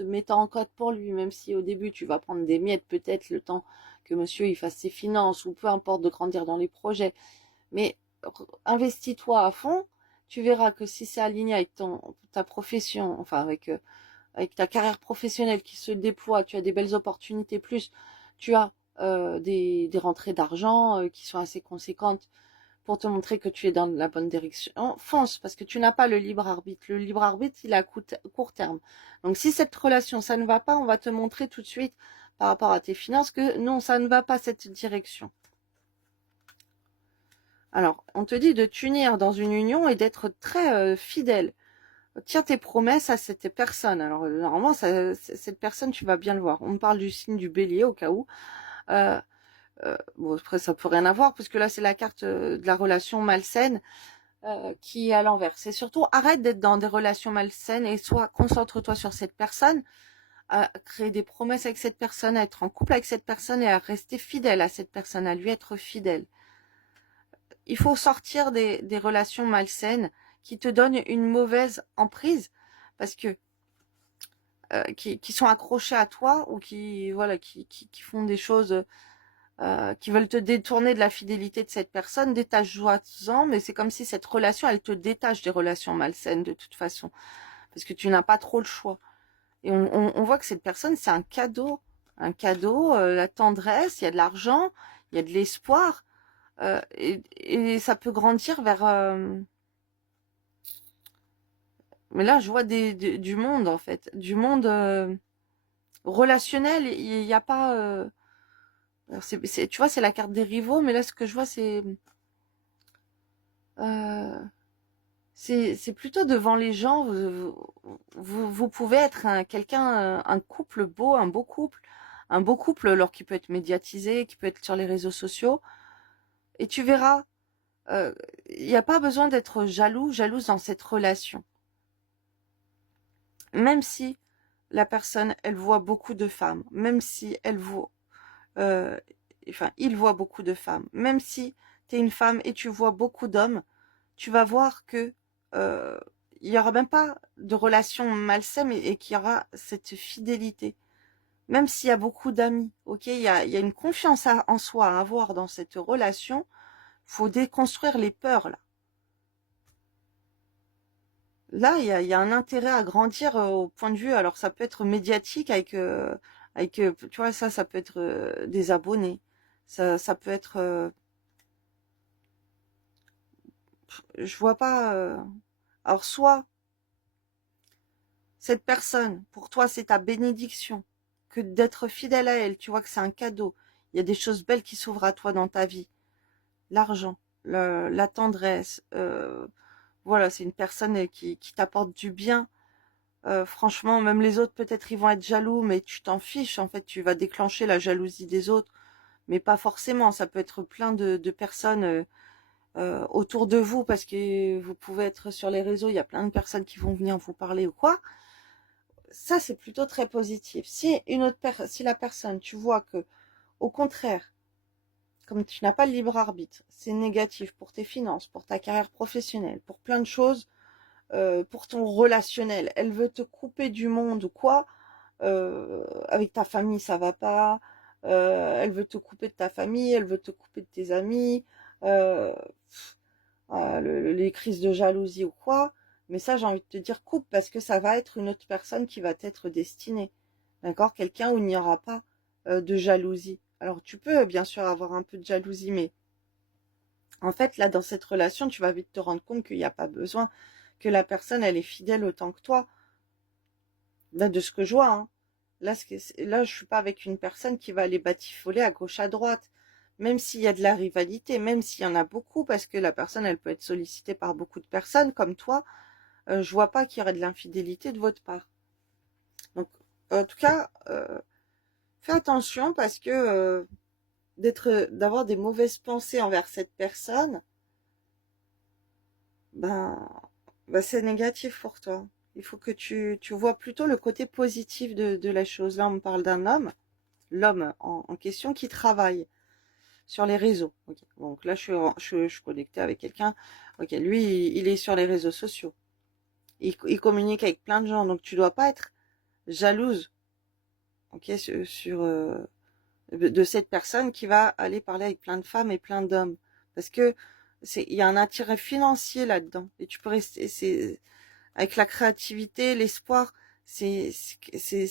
mettant en code pour lui, même si au début tu vas prendre des miettes, peut-être le temps que monsieur il fasse ses finances, ou peu importe de grandir dans les projets. Mais investis-toi à fond, tu verras que si c'est aligné avec ta profession, enfin avec ta carrière professionnelle qui se déploie, tu as des belles opportunités, plus tu as des rentrées d'argent qui sont assez conséquentes pour te montrer que tu es dans la bonne direction. Fonce, parce que tu n'as pas le libre arbitre. Le libre arbitre, il est à court terme. Donc si cette relation, ça ne va pas, on va te montrer tout de suite par rapport à tes finances que non, ça ne va pas cette direction. Alors, on te dit de t'unir dans une union et d'être très fidèle. Tiens tes promesses à cette personne. Alors, normalement, cette personne, tu vas bien le voir. On me parle du signe du bélier au cas où. Euh, bon, après, ça peut rien avoir, parce que là, c'est la carte de la relation malsaine qui est à l'envers. C'est surtout, arrête d'être dans des relations malsaines et concentre-toi sur cette personne, à créer des promesses avec cette personne, à être en couple avec cette personne et à rester fidèle à cette personne, à lui être fidèle. Il faut sortir des relations malsaines qui te donnent une mauvaise emprise, parce que qui sont accrochés à toi, ou qui voilà qui font des choses qui veulent te détourner de la fidélité de cette personne. Détache-toi-en, mais c'est comme si cette relation, elle te détache des relations malsaines de toute façon, parce que tu n'as pas trop le choix. Et on voit que cette personne, c'est un cadeau, la tendresse, il y a de l'argent, il y a de l'espoir, et ça peut grandir vers mais là je vois du monde, en fait, du monde relationnel. Il n'y a pas tu vois, c'est la carte des rivaux, mais là ce que je vois, euh, c'est plutôt devant les gens. Vous pouvez être un couple beau, un beau couple, alors qui peut être médiatisé, qui peut être sur les réseaux sociaux, et tu verras, il n'y a pas besoin d'être jalouse dans cette relation, même si la personne, elle voit beaucoup de femmes, même si elle voit, euh, enfin, il voit beaucoup de femmes, même si tu es une femme et tu vois beaucoup d'hommes, tu vas voir que euh, il y aura même pas de relation malsaine, et qu'il y aura cette fidélité. Même s'il y a beaucoup d'amis, ok, il y a une confiance en soi à avoir dans cette relation. Faut déconstruire les peurs là. Là, il y a un intérêt à grandir au point de vue. Alors, ça peut être médiatique tu vois, ça peut être des abonnés. Ça peut être, je vois pas. Alors, soit cette personne, pour toi, c'est ta bénédiction, que d'être fidèle à elle. Tu vois que c'est un cadeau. Il y a des choses belles qui s'ouvrent à toi dans ta vie. L'argent, la tendresse. Voilà, c'est une personne qui t'apporte du bien. Franchement, même les autres, peut-être, ils vont être jaloux, mais tu t'en fiches. En fait, tu vas déclencher la jalousie des autres, mais pas forcément. Ça peut être plein de personnes autour de vous, parce que vous pouvez être sur les réseaux. Il y a plein de personnes qui vont venir vous parler ou quoi. Ça, c'est plutôt très positif. Si la personne, tu vois que, au contraire, comme tu n'as pas le libre arbitre, c'est négatif pour tes finances, pour ta carrière professionnelle, pour plein de choses, pour ton relationnel, elle veut te couper du monde ou quoi, avec ta famille, ça va pas, elle veut te couper de ta famille, elle veut te couper de tes amis, euh, les crises de jalousie ou quoi, mais ça, j'ai envie de te dire coupe, parce que ça va être une autre personne qui va t'être destinée. D'accord? Quelqu'un où il n'y aura pas de jalousie. Alors tu peux bien sûr avoir un peu de jalousie, mais en fait là dans cette relation, tu vas vite te rendre compte qu'il n'y a pas besoin, que la personne elle est fidèle autant que toi. Là, de ce que je vois, hein. Là, je suis pas avec une personne qui va aller batifoler à gauche à droite. Même s'il y a de la rivalité, même s'il y en a beaucoup, parce que la personne, elle peut être sollicitée par beaucoup de personnes comme toi, je vois pas qu'il y aurait de l'infidélité de votre part. Donc, en tout cas, fais attention, parce que d'avoir des mauvaises pensées envers cette personne, ben, c'est négatif pour toi. Il faut que tu vois plutôt le côté positif de la chose. Là, on me parle d'un homme, l'homme en question, qui travaille sur les réseaux. Okay. Donc là, je suis connectée avec quelqu'un. Ok, lui, il est sur les réseaux sociaux. Il communique avec plein de gens. Donc tu dois pas être jalouse, ok, de cette personne qui va aller parler avec plein de femmes et plein d'hommes. Parce que il y a un intérêt financier là-dedans. Et tu peux rester, avec la créativité, l'espoir, c'est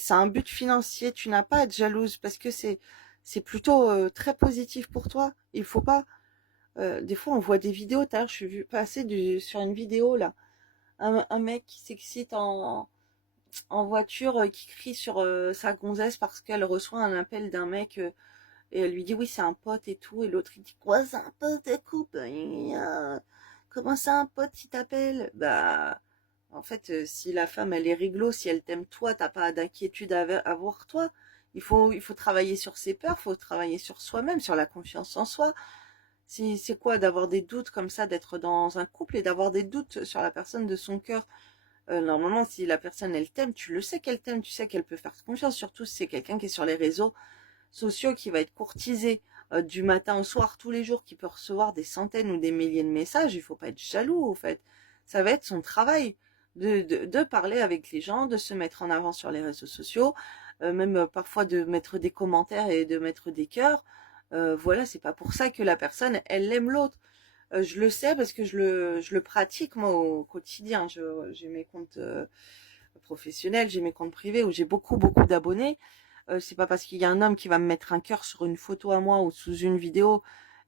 un but financier. Tu n'as pas à être jalouse parce que c'est plutôt très positif pour toi. Il faut pas. Des fois, on voit des vidéos. D'ailleurs, je suis vu passer sur une vidéo là, un mec qui s'excite en voiture, qui crie sur sa gonzesse parce qu'elle reçoit un appel d'un mec. Et elle lui dit oui, c'est un pote et tout. Et l'autre, il dit quoi, c'est un pote, écoute, comment ça, un pote, qui t'appelle? Bah, en fait, si la femme, elle est réglo, si elle t'aime toi, t'as pas d'inquiétude à avoir toi. Il faut travailler sur ses peurs, il faut travailler sur soi-même, sur la confiance en soi. C'est quoi d'avoir des doutes comme ça, d'être dans un couple et d'avoir des doutes sur la personne de son cœur? Normalement, si la personne, elle t'aime, tu le sais qu'elle t'aime, tu sais qu'elle peut faire confiance, surtout si c'est quelqu'un qui est sur les réseaux sociaux, qui va être courtisé du matin au soir tous les jours, qui peut recevoir des centaines ou des milliers de messages. Il faut pas être jaloux, au fait. Ça va être son travail de parler avec les gens, de se mettre en avant sur les réseaux sociaux, même parfois de mettre des commentaires et de mettre des cœurs. Voilà, c'est pas pour ça que la personne, elle aime l'autre. Je le sais parce que je le pratique moi au quotidien. J'ai mes comptes professionnels, j'ai mes comptes privés où j'ai beaucoup d'abonnés. C'est pas parce qu'il y a un homme qui va me mettre un cœur sur une photo à moi ou sous une vidéo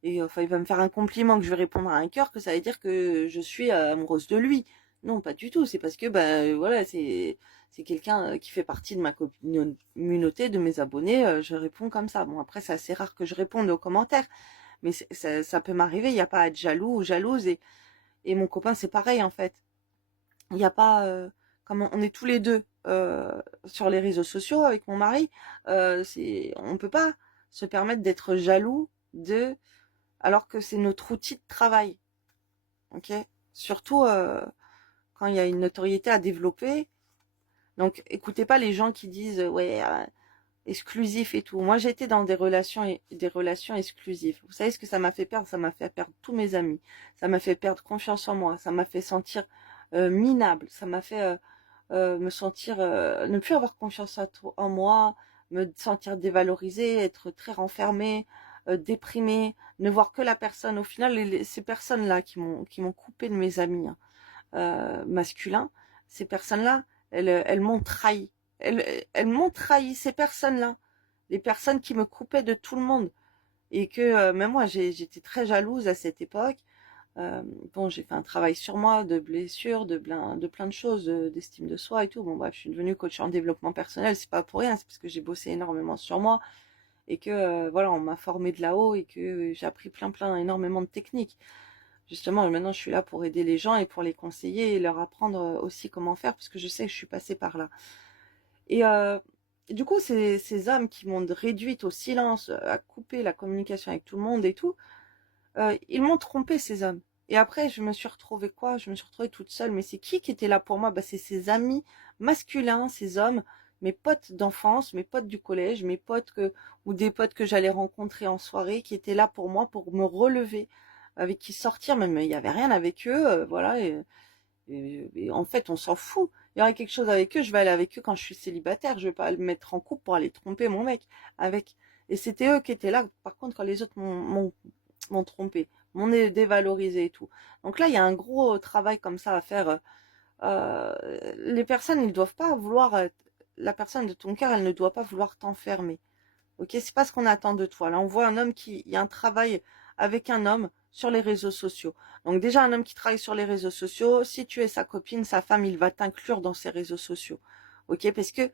et enfin il va me faire un compliment que je vais répondre à un cœur que ça veut dire que je suis amoureuse de lui. Non, pas du tout. C'est parce que voilà, c'est quelqu'un qui fait partie de ma communauté, de mes abonnés. Je réponds comme ça. Bon, après c'est assez rare que je réponde aux commentaires, mais ça peut m'arriver. Il n'y a pas à être jaloux ou jalouse et mon copain c'est pareil en fait. Il n'y a pas, comme on est tous les deux sur les réseaux sociaux avec mon mari, on peut pas se permettre d'être jaloux alors que c'est notre outil de travail, ok? Surtout quand il y a une notoriété à développer. Donc, écoutez pas les gens qui disent ouais exclusif et tout. Moi, j'ai été dans des relations exclusives. Vous savez ce que ça m'a fait perdre? Ça m'a fait perdre tous mes amis. Ça m'a fait perdre confiance en moi. Ça m'a fait sentir minable. Ça m'a fait me sentir, ne plus avoir confiance en moi, me sentir dévalorisée, être très renfermée, déprimée, ne voir que la personne. Au final, ces personnes-là qui m'ont coupé de mes amis hein, masculins, ces personnes-là, elles m'ont trahi. Elles m'ont trahi, ces personnes-là. Les personnes qui me coupaient de tout le monde. Et que même moi, j'étais très jalouse à cette époque. Bon, j'ai fait un travail sur moi, de blessures, de plein de choses, d'estime de soi et tout. Bon, bref, je suis devenue coach en développement personnel. C'est pas pour rien, c'est parce que j'ai bossé énormément sur moi et que voilà, on m'a formé de là-haut et que j'ai appris énormément de techniques. Justement, maintenant, je suis là pour aider les gens et pour les conseiller et leur apprendre aussi comment faire parce que je sais que je suis passée par là. Et du coup, ces hommes qui m'ont réduite au silence, à couper la communication avec tout le monde et tout, ils m'ont trompé ces hommes. Et après, je me suis retrouvée quoi? Je me suis retrouvée toute seule. Mais c'est qui était là pour moi? Bah, c'est ces amis masculins, ces hommes, mes potes d'enfance, mes potes du collège, mes potes ou des potes que j'allais rencontrer en soirée, qui étaient là pour moi, pour me relever, avec qui sortir. Même il y avait rien avec eux, voilà. Et en fait, on s'en fout. Il y aurait quelque chose avec eux, je vais aller avec eux quand je suis célibataire. Je vais pas me mettre en couple pour aller tromper mon mec avec. Et c'était eux qui étaient là. Par contre, quand les autres m'ont trompé, m'ont dévalorisé et tout. Donc là, il y a un gros travail comme ça à faire. Les personnes, ils doivent pas vouloir. La personne de ton cœur, elle ne doit pas vouloir t'enfermer. Ok, c'est pas ce qu'on attend de toi. Là, on voit un homme il y a un travail avec un homme sur les réseaux sociaux. Donc déjà, un homme qui travaille sur les réseaux sociaux, si tu es sa copine, sa femme, il va t'inclure dans ses réseaux sociaux. Ok, parce que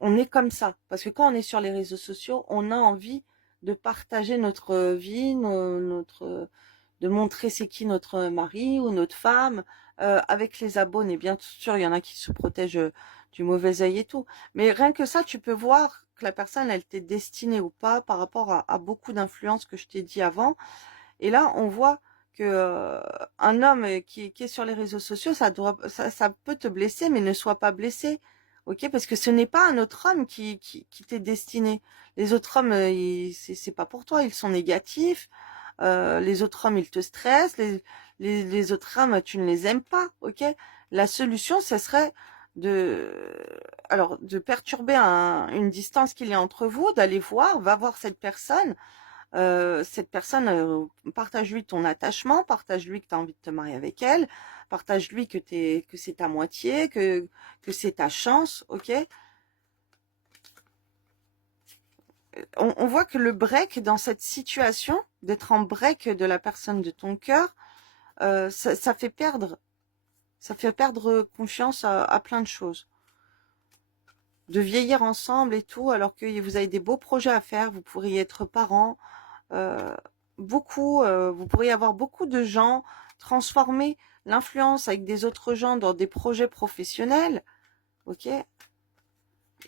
on est comme ça. Parce que quand on est sur les réseaux sociaux, on a envie de partager notre vie, de montrer c'est qui notre mari ou notre femme, avec les abonnés. Bien sûr, il y en a qui se protègent du mauvais œil et tout. Mais rien que ça, tu peux voir que la personne, elle t'est destinée ou pas par rapport à beaucoup d'influences que je t'ai dit avant. Et là, on voit que un homme qui est sur les réseaux sociaux, ça peut te blesser, mais ne sois pas blessé. Ok, parce que ce n'est pas un autre homme qui t'est destiné. Les autres hommes, c'est pas pour toi, ils sont négatifs. Les autres hommes, ils te stressent. Les autres hommes, tu ne les aimes pas. Ok, la solution, ce serait de, alors, de perturber une distance qu'il y a entre vous, d'aller voir, va voir cette personne, partage-lui ton attachement, partage-lui que tu as envie de te marier avec elle, partage-lui que c'est ta moitié, que c'est ta chance, ok? On voit que le break dans cette situation, d'être en break de la personne de ton cœur, ça fait perdre confiance à plein de choses. De vieillir ensemble et tout, alors que vous avez des beaux projets à faire, vous pourriez être parents, euh, vous pourriez avoir beaucoup de gens, transformer l'influence avec des autres gens dans des projets professionnels, ok?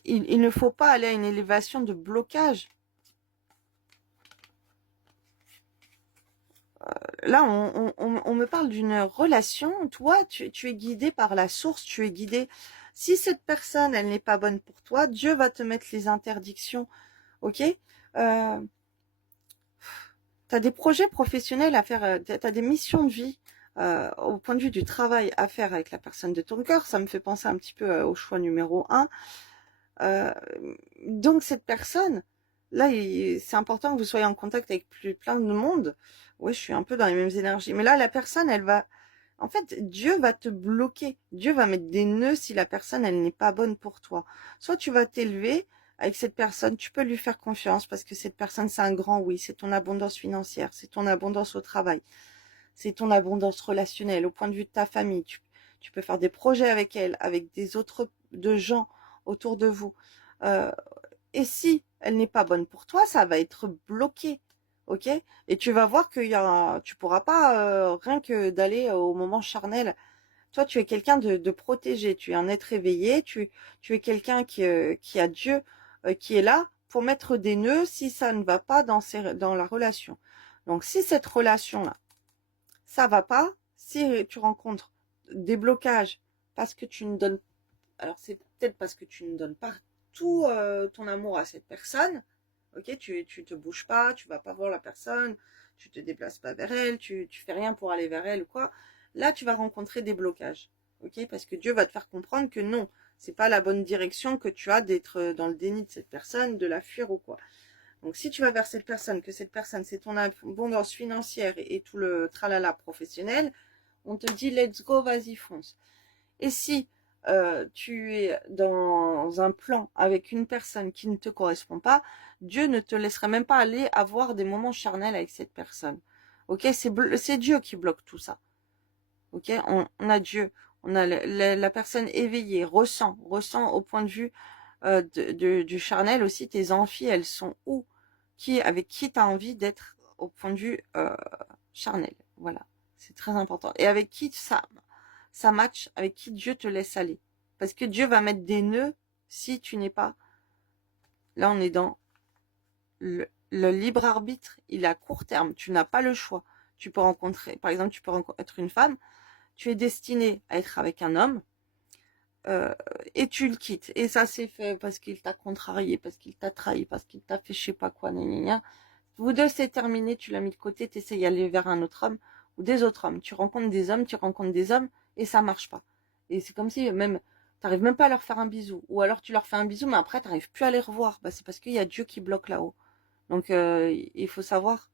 Il ne faut pas aller à une élévation de blocage. Là, on me parle d'une relation. Toi, tu es guidé par la source, tu es guidé. Si cette personne, elle n'est pas bonne pour toi, Dieu va te mettre les interdictions, ok? Tu as des projets professionnels à faire, tu as des missions de vie au point de vue du travail à faire avec la personne de ton cœur. Ça me fait penser un petit peu au choix numéro 1. Euh, donc cette personne, là, c'est important que vous soyez en contact avec plein de monde. Oui, je suis un peu dans les mêmes énergies. Mais là, la personne, elle va... En fait, Dieu va te bloquer. Dieu va mettre des nœuds si la personne, elle n'est pas bonne pour toi. Soit tu vas t'élever avec cette personne, tu peux lui faire confiance parce que cette personne, c'est un grand oui. C'est ton abondance financière, c'est ton abondance au travail, c'est ton abondance relationnelle au point de vue de ta famille. Tu peux faire des projets avec elle, avec des autres de gens autour de vous. Euh, et si elle n'est pas bonne pour toi, ça va être bloqué. Ok? Et tu vas voir tu pourras pas, rien que d'aller au moment charnel. Toi, tu es quelqu'un de protégé. Tu es un être éveillé. Tu es quelqu'un qui a Dieu, qui est là pour mettre des nœuds si ça ne va pas dans la relation. Donc, si cette relation-là, ça va pas, si tu rencontres des blocages parce que tu ne donnes, alors c'est peut-être parce que tu ne donnes pas tout ton amour à cette personne, ok, tu te bouges pas, tu vas pas voir la personne, tu te déplaces pas vers elle, tu fais rien pour aller vers elle ou quoi, là tu vas rencontrer des blocages, ok, parce que Dieu va te faire comprendre que non, c'est pas la bonne direction, que tu as d'être dans le déni de cette personne, de la fuir ou quoi. Donc si tu vas vers cette personne, que cette personne c'est ton abondance financière et tout le tralala professionnel, on te dit let's go, vas-y fonce. Et si tu es dans un plan avec une personne qui ne te correspond pas, Dieu ne te laissera même pas aller avoir des moments charnels avec cette personne. Ok, c'est Dieu qui bloque tout ça. Ok, on a Dieu, on a la personne éveillée, ressent au point de vue du charnel aussi. Tes envies, elles sont où? Avec qui tu as envie d'être au point de vue charnel. Voilà, c'est très important. Et avec qui ça match, avec qui Dieu te laisse aller. Parce que Dieu va mettre des nœuds si tu n'es pas... Là, on est dans le libre arbitre. Il est à court terme. Tu n'as pas le choix. Tu peux rencontrer, par exemple, tu peux être une femme. Tu es destiné à être avec un homme. Et tu le quittes. Et ça s'est fait parce qu'il t'a contrarié, parce qu'il t'a trahi, parce qu'il t'a fait je sais pas quoi, gna gna gna. Vous deux, c'est terminé, tu l'as mis de côté, tu essaies d'aller vers un autre homme ou des autres hommes. Tu rencontres des hommes, tu rencontres des hommes et ça marche pas. Et c'est comme si même, t'arrives même pas à leur faire un bisou. Ou alors tu leur fais un bisou, mais après t'arrives plus à les revoir. Bah, c'est parce qu'il y a Dieu qui bloque là-haut. Donc il faut savoir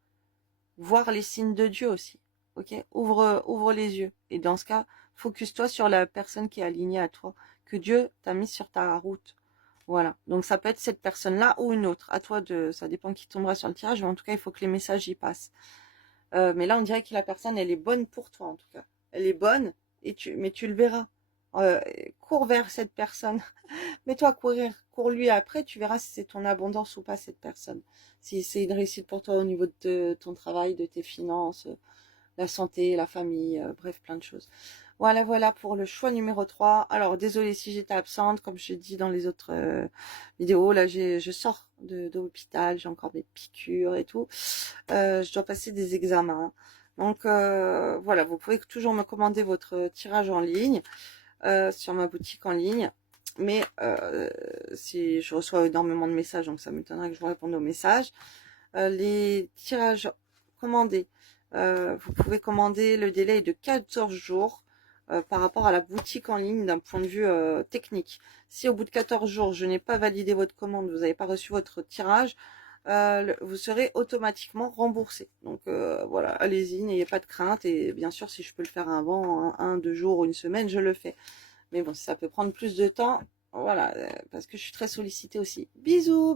voir les signes de Dieu aussi. Ok, ouvre les yeux. Et dans ce cas, focus-toi sur la personne qui est alignée à toi, que Dieu t'a mis sur ta route. Voilà. Donc ça peut être cette personne-là ou une autre. À toi ça dépend qui tombera sur le tirage, mais en tout cas, il faut que les messages y passent. Mais là, on dirait que la personne, elle est bonne pour toi, en tout cas. Elle est bonne, mais tu le verras. Euh, Cours vers cette personne. Mets-toi à courir. Cours-lui après, tu verras si c'est ton abondance ou pas, cette personne. Si c'est une réussite pour toi au niveau de ton travail, de tes finances, la santé, la famille, bref, plein de choses. Voilà pour le choix numéro 3. Alors, désolée si j'étais absente, comme je dis dans les autres vidéos. Là, je sors de l'hôpital, j'ai encore des piqûres et tout. Je dois passer des examens. Donc, voilà, vous pouvez toujours me commander votre tirage en ligne sur ma boutique en ligne. Mais si je reçois énormément de messages, donc ça m'étonnerait que je vous réponde aux messages. Les tirages commandés, vous pouvez commander, le délai est de 14 jours. par rapport à la boutique en ligne d'un point de vue technique. Si au bout de 14 jours, je n'ai pas validé votre commande, vous n'avez pas reçu votre tirage, vous serez automatiquement remboursé. Donc voilà, allez-y, n'ayez pas de crainte. Et bien sûr, si je peux le faire avant, un, 2 jours ou une semaine, je le fais. Mais bon, si ça peut prendre plus de temps, voilà, parce que je suis très sollicitée aussi. Bisous!